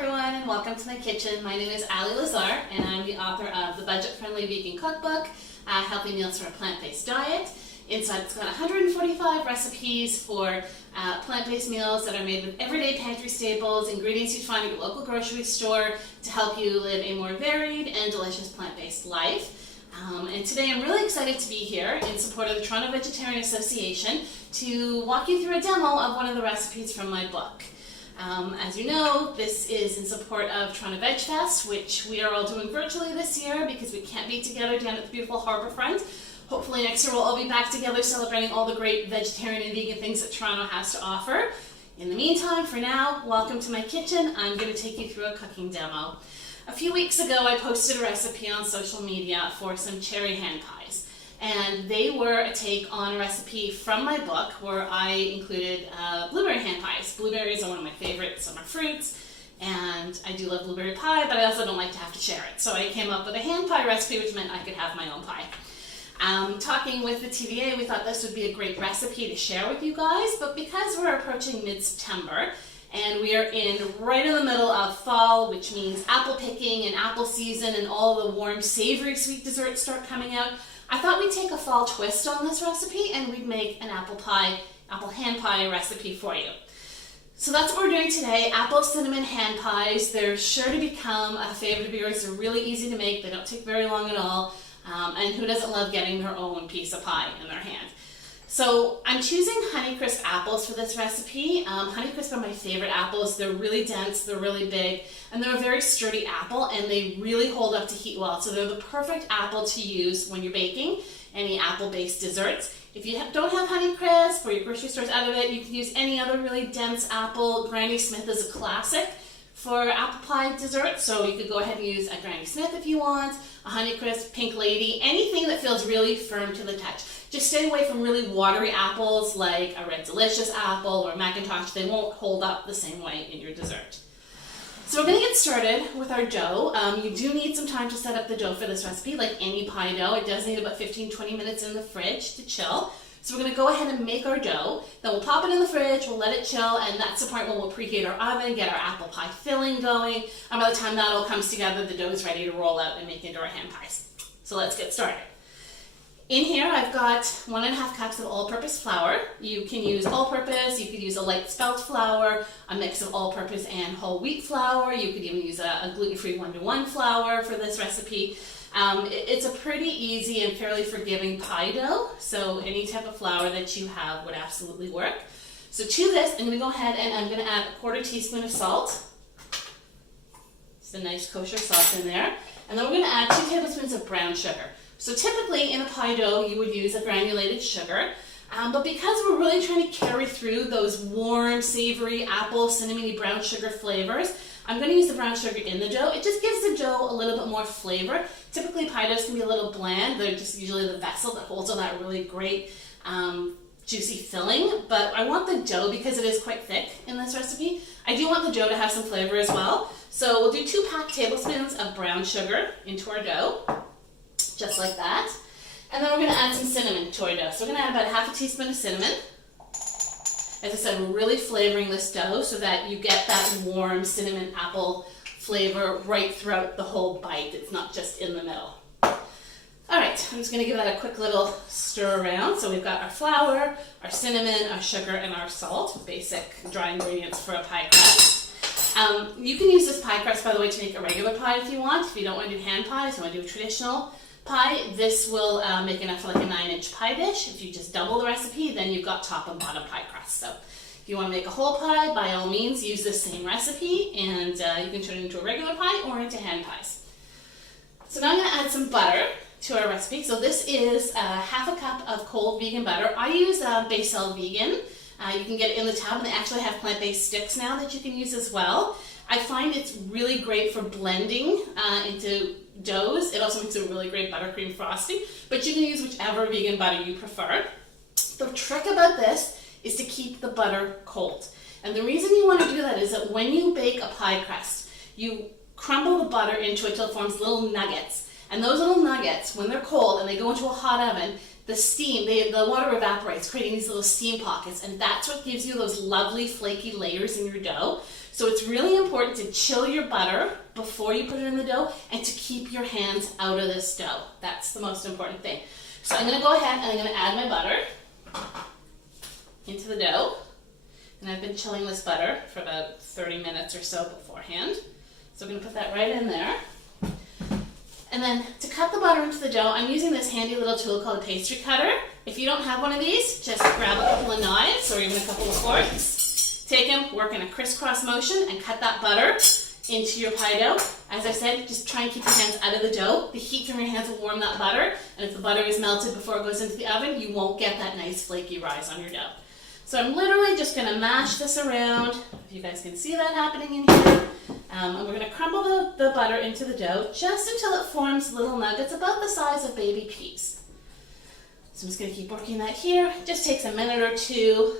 everyone, and welcome to my kitchen. My name is Lazare, and I'm the author of the budget-friendly vegan cookbook, Healthy Meals for a Plant-Based Diet. Inside it's got 145 recipes for plant-based meals that are made with everyday pantry staples, ingredients you'd find at your local grocery store to help you live a more varied and delicious plant-based life. And today I'm really excited to be here in support of the Toronto Vegetarian Association to walk you through a demo of one of the recipes from my book. As you know, this is in support of Toronto Veg Fest, which we are all doing virtually this year because we can't be together down at the beautiful Harbourfront. Hopefully next year we'll all be back together celebrating all the great vegetarian and vegan things that Toronto has to offer. In the meantime, for now, welcome to my kitchen. I'm going to take you through a cooking demo. A few weeks ago I posted a recipe on social media for some cherry hand pies. And they were a take on a recipe from my book where I included blueberry hand pies. Blueberries are one of my favorite summer fruits, and I do love blueberry pie, but I also don't like to have to share it. So I came up with a hand pie recipe, which meant I could have my own pie. Talking with the TVA, we thought this would be a great recipe to share with you guys, but because we're approaching mid-September, and we are right in the middle of fall, which means apple picking and apple season, and all the warm, savory sweet desserts start coming out, I thought we'd take a fall twist on this recipe and we'd make an apple hand pie recipe for you. So that's what we're doing today, apple cinnamon hand pies. They're sure to become a favorite of yours. They're really easy to make. They don't take very long at all. And who doesn't love getting their own piece of pie in their hand? So I'm choosing Honeycrisp apples for this recipe. Honeycrisp are my favorite apples. They're really dense, they're really big, and they're a very sturdy apple, and they really hold up to heat well. So they're the perfect apple to use when you're baking any apple-based desserts. If you don't have Honeycrisp or your grocery store's out of it, you can use any other really dense apple. Granny Smith is a classic for apple pie dessert, so you could go ahead and use a Granny Smith if you want, a Honeycrisp, Pink Lady, anything that feels really firm to the touch. Just stay away from really watery apples like a Red Delicious apple or Macintosh. They won't hold up the same way in your dessert. So we're going to get started with our dough. You do need some time to set up the dough for this recipe, like any pie dough. It does need about 15-20 minutes in the fridge to chill. So we're going to go ahead and make our dough. Then we'll pop it in the fridge, we'll let it chill, and that's the point when we'll preheat our oven, get our apple pie filling going. And by the time that all comes together, the dough is ready to roll out and make into our hand pies. So let's get started. In here I've got 1.5 cups of all-purpose flour. You can use all-purpose, you could use a light spelt flour, a mix of all-purpose and whole wheat flour. You could even use a gluten-free 1-to-1 flour for this recipe. It's a pretty easy and fairly forgiving pie dough, so any type of flour that you have would absolutely work. So to this, I'm going to go ahead and I'm going to add a 1/4 teaspoon of salt. Just a nice kosher salt in there. And then we're going to add 2 tablespoons of brown sugar. So typically in a pie dough you would use a granulated sugar, but because we're really trying to carry through those warm, savory, apple, cinnamony, brown sugar flavors, I'm going to use the brown sugar in the dough. It just gives the dough a little bit more flavor. Typically pie doughs can be a little bland. They're just usually the vessel that holds all that really great juicy filling, but I want the dough, because it is quite thick in this recipe, I do want the dough to have some flavor as well. So we'll do 2 packed tablespoons of brown sugar into our dough. Just like that. And then we're going to add some cinnamon to our dough. So we're going to add about 1/2 teaspoon of cinnamon. As I said, we're really flavoring this dough so that you get that warm cinnamon apple flavor right throughout the whole bite. It's not just in the middle. Alright, I'm just going to give that a quick little stir around. So we've got our flour, our cinnamon, our sugar, and our salt. Basic dry ingredients for a pie crust. You can use this pie crust, by the way, to make a regular pie if you want. If you don't want to do hand pies, you want to do a traditional pie, this will make enough for like a 9-inch pie dish. If you just double the recipe, then you've got top and bottom pie crust. So if you want to make a whole pie, by all means use this same recipe, and you can turn it into a regular pie or into hand pies. So now I'm going to add some butter to our recipe. So this is 1/2 cup of cold vegan butter. I use Basil Vegan. You can get it in the tub, and they actually have plant-based sticks now that you can use as well. I find it's really great for blending into doughs. It also makes a really great buttercream frosting, but you can use whichever vegan butter you prefer. The trick about this is to keep the butter cold. And the reason you want to do that is that when you bake a pie crust, you crumble the butter into it till it forms little nuggets. And those little nuggets, when they're cold and they go into a hot oven, the steam, the water evaporates, creating these little steam pockets, and that's what gives you those lovely flaky layers in your dough. So it's really important to chill your butter before you put it in the dough and to keep your hands out of this dough. That's the most important thing. So I'm going to go ahead and I'm going to add my butter into the dough. And I've been chilling this butter for about 30 minutes or so beforehand. So I'm going to put that right in there. And then to cut the butter into the dough, I'm using this handy little tool called a pastry cutter. If you don't have one of these, just grab a couple of knives or even a couple of forks. Take them, work in a crisscross motion, and cut that butter into your pie dough. As I said, just try and keep your hands out of the dough. The heat from your hands will warm that butter, and if the butter is melted before it goes into the oven, you won't get that nice flaky rise on your dough. So I'm literally just going to mash this around. If you guys can see that happening in here. And we're going to crumble the butter into the dough just until it forms little nuggets about the size of baby peas. So I'm just going to keep working that here. It just takes a minute or two.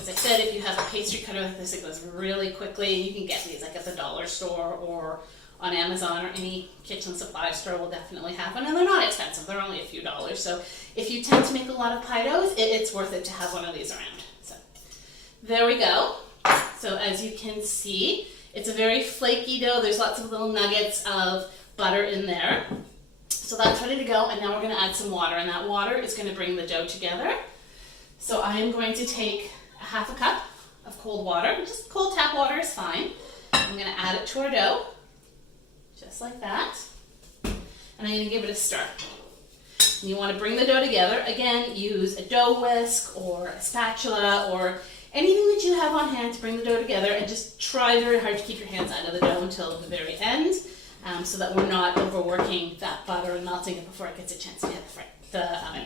As I said, if you have a pastry cutter like this, it goes really quickly. You can get these like at the dollar store or on Amazon, or any kitchen supply store will definitely have one. And they're not expensive. They're only a few dollars. So if you tend to make a lot of pie doughs, it's worth it to have one of these around. So there we go. So as you can see, it's a very flaky dough. There's lots of little nuggets of butter in there. So that's ready to go. And now we're going to add some water. And that water is going to bring the dough together. So I am going to take half a cup of cold water. Just cold tap water is fine. I'm going to add it to our dough, just like that. And I'm going to give it a stir. And you want to bring the dough together. Again, use a dough whisk or a spatula or anything that you have on hand to bring the dough together, and just try very hard to keep your hands out of the dough until the very end, so that we're not overworking that butter and melting it before it gets a chance to hit the oven.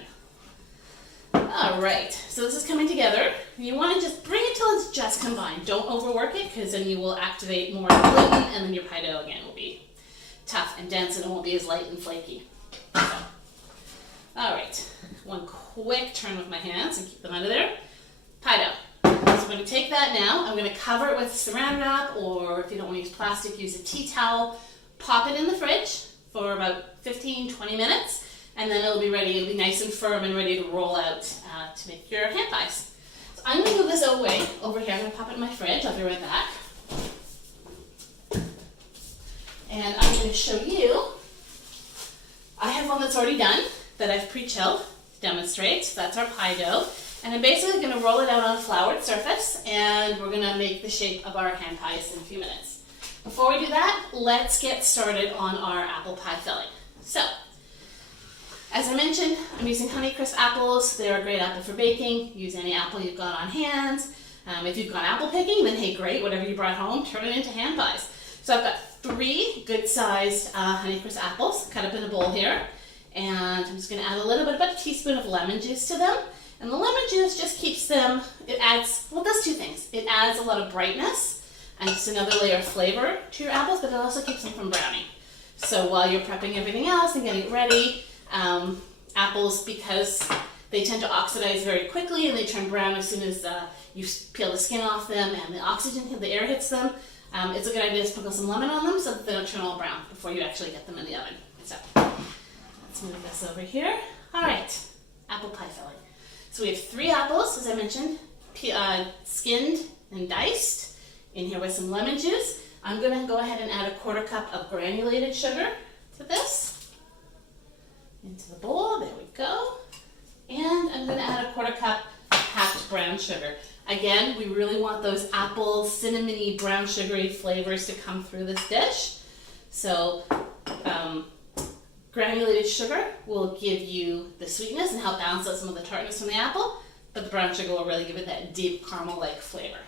Alright, so this is coming together. You want to just bring it till it's just combined. Don't overwork it, because then you will activate more gluten, and then your pie dough again will be tough and dense, and it won't be as light and flaky. So, alright, one quick turn with my hands and keep them out of there. Pie dough. So I'm going to take that now. I'm going to cover it with saran wrap, or if you don't want to use plastic, use a tea towel. Pop it in the fridge for about 15-20 minutes. And then it'll be ready. It'll be nice and firm and ready to roll out to make your hand pies. So I'm going to move this away over here. I'm going to pop it in my fridge. I'll be right back. And I'm going to show you. I have one that's already done that I've pre-chilled to demonstrate. That's our pie dough. And I'm basically going to roll it out on a floured surface, and we're going to make the shape of our hand pies in a few minutes. Before we do that, let's get started on our apple pie filling. So, as I mentioned, I'm using Honeycrisp apples. They're a great apple for baking. Use any apple you've got on hand. If you've gone apple picking, then hey, great, whatever you brought home, turn it into hand pies. So I've got 3 good-sized Honeycrisp apples cut up in a bowl here. And I'm just going to add a little bit, about a teaspoon of lemon juice to them. And the lemon juice just keeps them, it adds, well, it does 2 things. It adds a lot of brightness and just another layer of flavor to your apples, but it also keeps them from browning. So while you're prepping everything else and getting it ready, apples, because they tend to oxidize very quickly and they turn brown as soon as you peel the skin off them and the oxygen, the air hits them, it's a good idea to sprinkle some lemon on them so that they don't turn all brown before you actually get them in the oven. So let's move this over here. All right, apple pie filling. So we have 3 apples, as I mentioned, skinned and diced, in here with some lemon juice. I'm going to go ahead and add a 1/4 cup of granulated sugar to this. Into the bowl, there we go. And I'm going to add a 1/4 cup packed brown sugar. Again, we really want those apple, cinnamony, brown sugary flavors to come through this dish. So granulated sugar will give you the sweetness and help balance out some of the tartness from the apple, but the brown sugar will really give it that deep caramel-like flavor.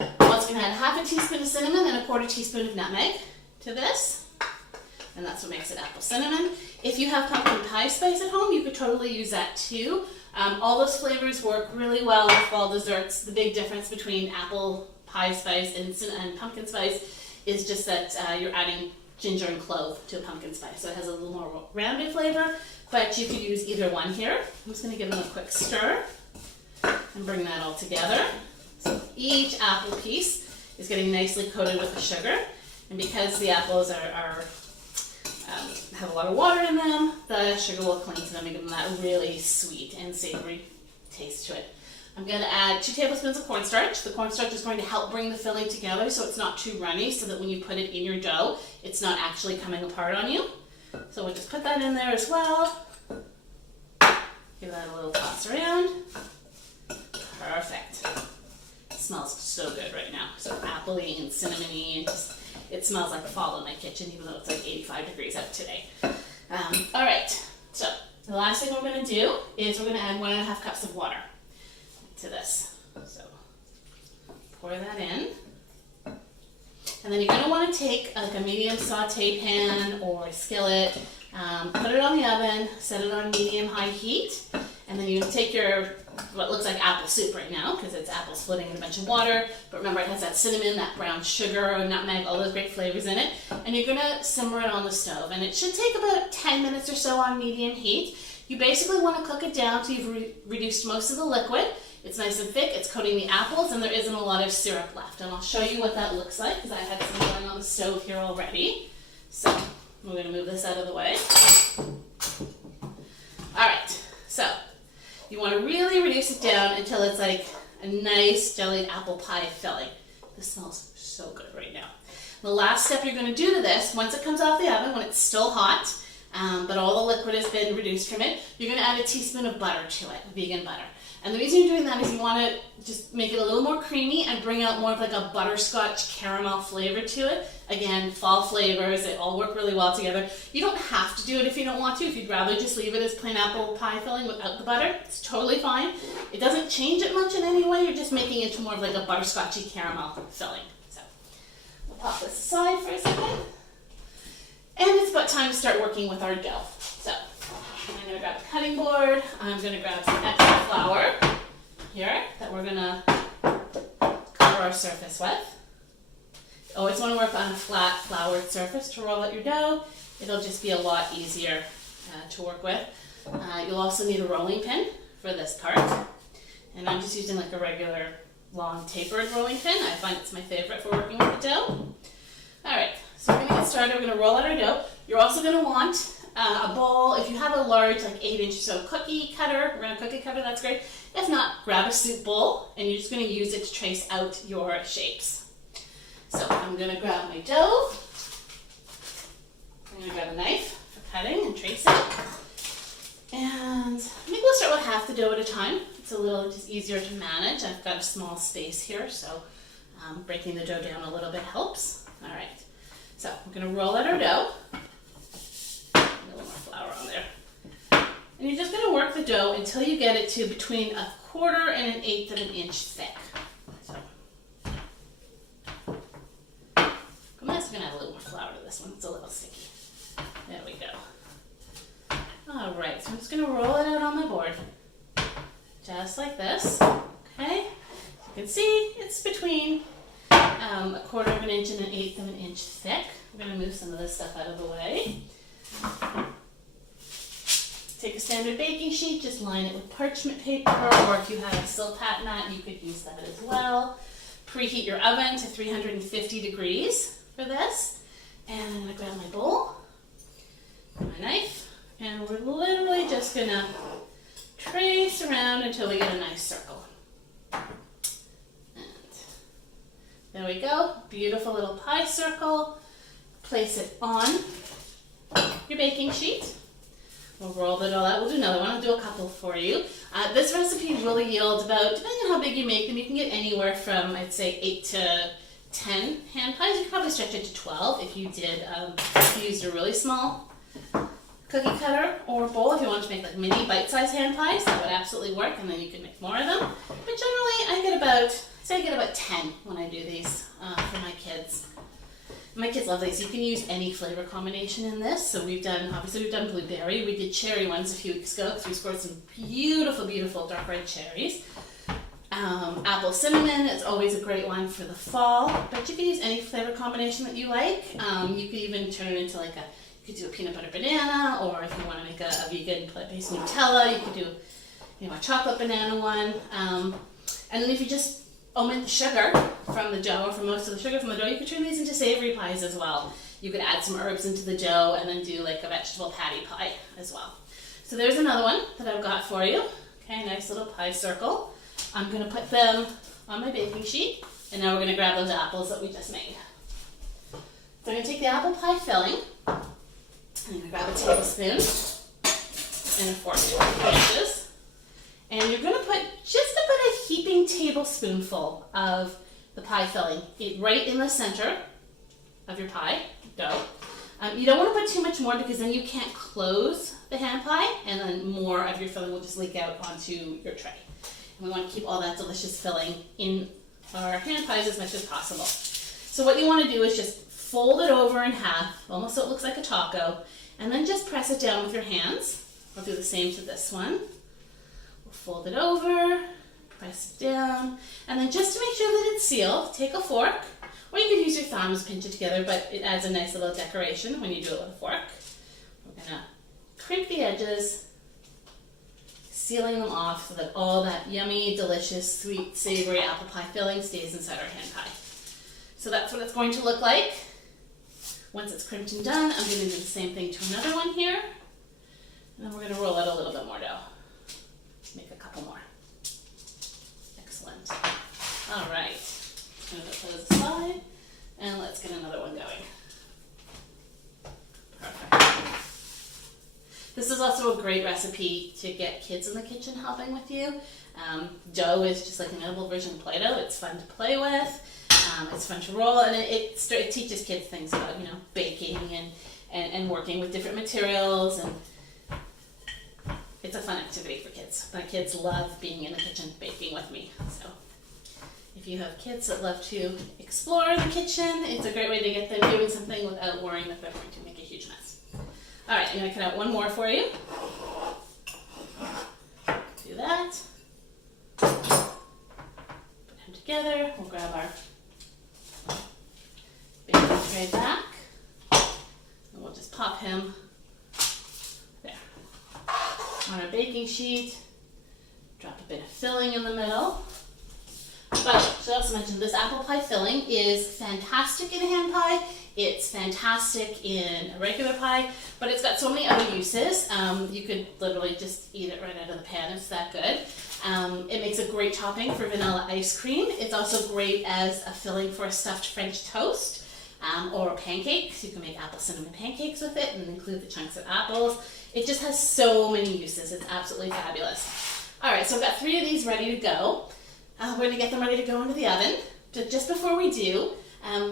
I'm also going to add 1/2 teaspoon of cinnamon and a 1/4 teaspoon of nutmeg to this. And that's what makes it apple cinnamon. If you have pumpkin pie spice at home, you could totally use that too. All those flavors work really well with fall desserts. The big difference between apple pie spice and pumpkin spice is just that you're adding ginger and clove to a pumpkin spice. So it has a little more rounded flavor, but you could use either one here. I'm just going to give them a quick stir and bring that all together. So each apple piece is getting nicely coated with the sugar. And because the apples have a lot of water in them, the sugar will cling to them and give them that really sweet and savory taste to it. I'm going to add 2 tablespoons of cornstarch. The cornstarch is going to help bring the filling together so it's not too runny, so that when you put it in your dough, it's not actually coming apart on you. So we'll just put that in there as well. Give that a little toss around. Perfect. It smells so good right now. So appley and cinnamony, and just, it smells like fall in my kitchen, even though it's like 85 degrees out today. All right, so the last thing we're going to do is we're going to add 1.5 cups of water to this. So pour that in. And then you're going to want to take like a medium saute pan or a skillet, put it on the oven, set it on medium-high heat, and then you take your, what looks like apple soup right now, because it's apple splitting in a bunch of water, but remember it has that cinnamon, that brown sugar, nutmeg, all those great flavors in it, and you're going to simmer it on the stove, and it should take about 10 minutes or so on medium heat. You basically want to cook it down till you've reduced most of the liquid. It's nice and thick, it's coating the apples, and there isn't a lot of syrup left. And I'll show you what that looks like, because I had some going on the stove here already. So, we're going to move this out of the way. Alright, so, you want to really reduce it down until it's like a nice jellied apple pie filling. This smells so good right now. The last step you're going to do to this, once it comes off the oven, when it's still hot, but all the liquid has been reduced from it, you're going to add a teaspoon of butter to it, vegan butter. And the reason you're doing that is you want to just make it a little more creamy and bring out more of like a butterscotch caramel flavor to it. Again, fall flavors, they all work really well together. You don't have to do it if you don't want to. If you'd rather just leave it as plain apple pie filling without the butter, it's totally fine. It doesn't change it much in any way. You're just making it to more of like a butterscotchy caramel filling. So we'll pop this aside for a second. And it's about time to start working with our dough. So I'm going to grab a cutting board. I'm going to grab some extra flour here that we're going to cover our surface with. You always want to work on a flat floured surface to roll out your dough. It'll just be a lot easier to work with. You'll also need a rolling pin for this part. And I'm just using like a regular long tapered rolling pin. I find it's my favorite for working with the dough. Alright, so we're going to get started. We're going to roll out our dough. You're also going to want a bowl. If you have a large, like 8-inch or so cookie cutter, round cookie cutter, that's great. If not, grab a soup bowl, and you're just going to use it to trace out your shapes. So I'm going to grab my dough. I'm going to grab a knife for cutting and tracing. And I think we'll start with half the dough at a time. It's a little just easier to manage. I've got a small space here, so breaking the dough down a little bit helps. All right, so we're going to roll out our dough. A little more flour on there. And you're just going to work the dough until you get it to between 1/4 and 1/8 of an inch thick. So I'm also going to add a little more flour to this one. It's a little sticky. There we go. All right, so I'm just going to roll it out on my board. Just like this. Okay? So you can see it's between 1/4 of an inch and 1/8 of an inch thick. We're going to move some of this stuff out of the way. Take a standard baking sheet, just line it with parchment paper, or if you have a silpat mat, you could use that as well. Preheat your oven to 350 degrees for this. And I'm going to grab my bowl, my knife, and we're literally just going to trace around until we get a nice circle. And there we go, beautiful little pie circle. Place it on your baking sheet. We'll roll it all out. We'll do another one. I'll do a couple for you. This recipe will yield about, depending on how big you make them, you can get anywhere from, I'd say, 8 to 10 hand pies. You could probably stretch it to 12 if you did, if you used a really small cookie cutter or bowl. If you wanted to make like mini bite-sized hand pies, that would absolutely work, and then you can make more of them. But generally, I get about 10 when I do these for my kids. My kids love these. You can use any flavor combination in this. So we've done blueberry. We did cherry ones a few weeks ago because we scored some beautiful, beautiful dark red cherries. Apple cinnamon is always a great one for the fall, but you can use any flavor combination that you like. You could even turn it into like you could do a peanut butter banana, or if you want to make a vegan plant-based Nutella, you could do a chocolate banana one. And then if you just omit the sugar from the dough, or from most of the sugar from the dough, you could turn these into savory pies as well. You could add some herbs into the dough and then do like a vegetable patty pie as well. So there's another one that I've got for you. Okay, nice little pie circle. I'm going to put them on my baking sheet, and now we're going to grab those apples that we just made. So I'm going to take the apple pie filling, and I'm going to grab a tablespoon and a fork to the edges, and you're going to put just about a heaping tablespoonful of the pie filling right in the center of your pie dough. You don't want to put too much more because then you can't close the hand pie, and then more of your filling will just leak out onto your tray. And we want to keep all that delicious filling in our hand pies as much as possible. So what you want to do is just fold it over in half, almost so it looks like a taco, and then just press it down with your hands. I'll do the same to this one. We'll fold it over, press it down, and then just to make sure that it's sealed, take a fork, or you can use your thumbs, pinch it together, but it adds a nice little decoration when you do it with a fork. We're gonna crimp the edges, sealing them off so that all that yummy, delicious, sweet, savory apple pie filling stays inside our hand pie. So that's what it's going to look like. Once it's crimped and done, I'm going to do the same thing to another one here. And then we're going to roll out a little bit more dough. Make a couple more. Excellent. All right. I'm going to put those aside, and let's get another one going. Perfect. This is also a great recipe to get kids in the kitchen helping with you. Dough is just like an edible version of Play-Doh. It's fun to play with. It's fun to roll, and it teaches kids things about, baking and working with different materials, and it's a fun activity for kids. My kids love being in the kitchen baking with me. So if you have kids that love to explore the kitchen, it's a great way to get them doing something without worrying that they're going to make a huge mess. All right, I'm going to cut out one more for you. Do that. Put them together. We'll grab our baking tray back, and we'll just pop him there on our baking sheet. Drop a bit of filling in the middle. But I should also mention this apple pie filling is fantastic in a hand pie. It's fantastic in a regular pie, but it's got so many other uses. You could literally just eat it right out of the pan. It's that good. It makes a great topping for vanilla ice cream. It's also great as a filling for a stuffed French toast or pancakes. You can make apple cinnamon pancakes with it and include the chunks of apples. It just has so many uses. It's absolutely fabulous. All right, so I've got 3 of these ready to go. We're going to get them ready to go into the oven. But just before we do,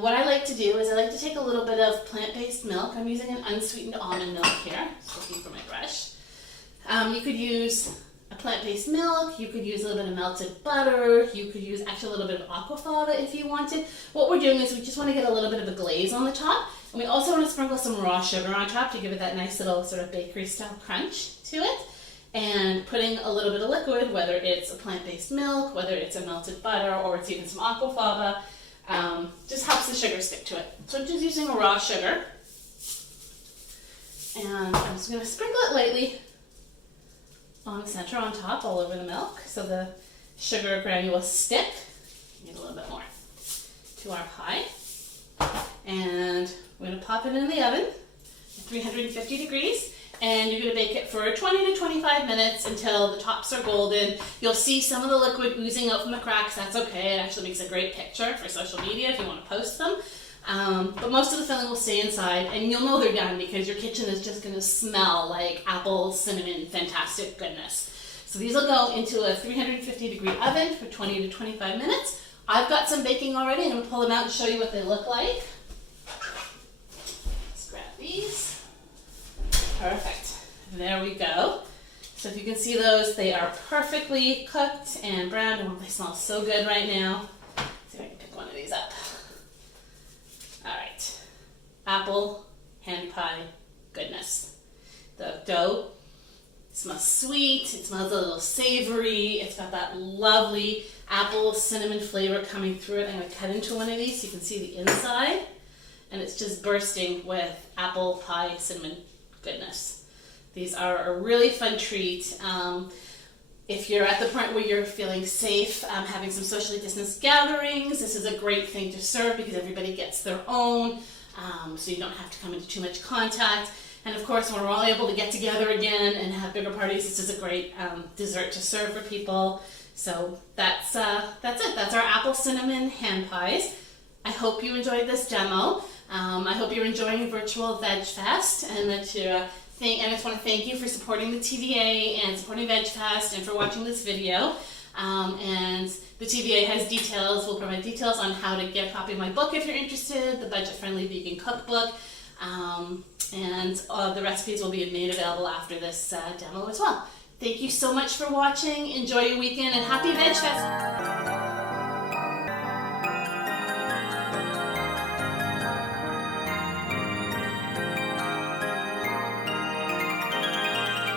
what I like to do is I like to take a little bit of plant-based milk. I'm using an unsweetened almond milk here. Just looking for my brush. You could use a plant-based milk. You could use a little bit of melted butter. You could use actually a little bit of aquafaba if you wanted. What we're doing is we just want to get a little bit of a glaze on the top. And we also want to sprinkle some raw sugar on top to give it that nice little sort of bakery-style crunch to it. And putting a little bit of liquid, whether it's a plant-based milk, whether it's a melted butter, or it's even some aquafaba, just helps the sugar stick to it. So I'm just using a raw sugar. And I'm just going to sprinkle it lightly on the center, on top, all over the milk, so the sugar granules stick. Need a little bit more to our pie. And we're going to pop it in the oven at 350 degrees. And you're going to bake it for 20 to 25 minutes until the tops are golden. You'll see some of the liquid oozing out from the cracks. That's okay. It actually makes a great picture for social media if you want to post them. But most of the filling will stay inside, and you'll know they're done because your kitchen is just going to smell like apple, cinnamon, fantastic goodness. So these will go into a 350 degree oven for 20 to 25 minutes. I've got some baking already. I'm going to pull them out and show you what they look like. Let's grab these. Perfect. There we go. So if you can see those, they are perfectly cooked and browned. Oh, they smell so good right now. Let's see if I can pick one of these up. All right. Apple hand pie goodness. The dough smells sweet. It smells a little savory. It's got that lovely apple cinnamon flavor coming through it. I'm going to cut into one of these so you can see the inside. And it's just bursting with apple pie cinnamon goodness. These are a really fun treat. If you're at the point where you're feeling safe, having some socially distanced gatherings, this is a great thing to serve because everybody gets their own, so you don't have to come into too much contact. And of course, when we're all able to get together again and have bigger parties, this is a great dessert to serve for people. So that's it. That's our apple cinnamon hand pies. I hope you enjoyed this demo. I hope you're enjoying Virtual Veg Fest, and that I just want to thank you for supporting the TVA and supporting Veg Fest and for watching this video. And the TVA has details, will provide details on how to get a copy of my book if you're interested, the budget-friendly vegan cookbook, and the recipes will be made available after this demo as well. Thank you so much for watching. Enjoy your weekend and happy Veg Fest!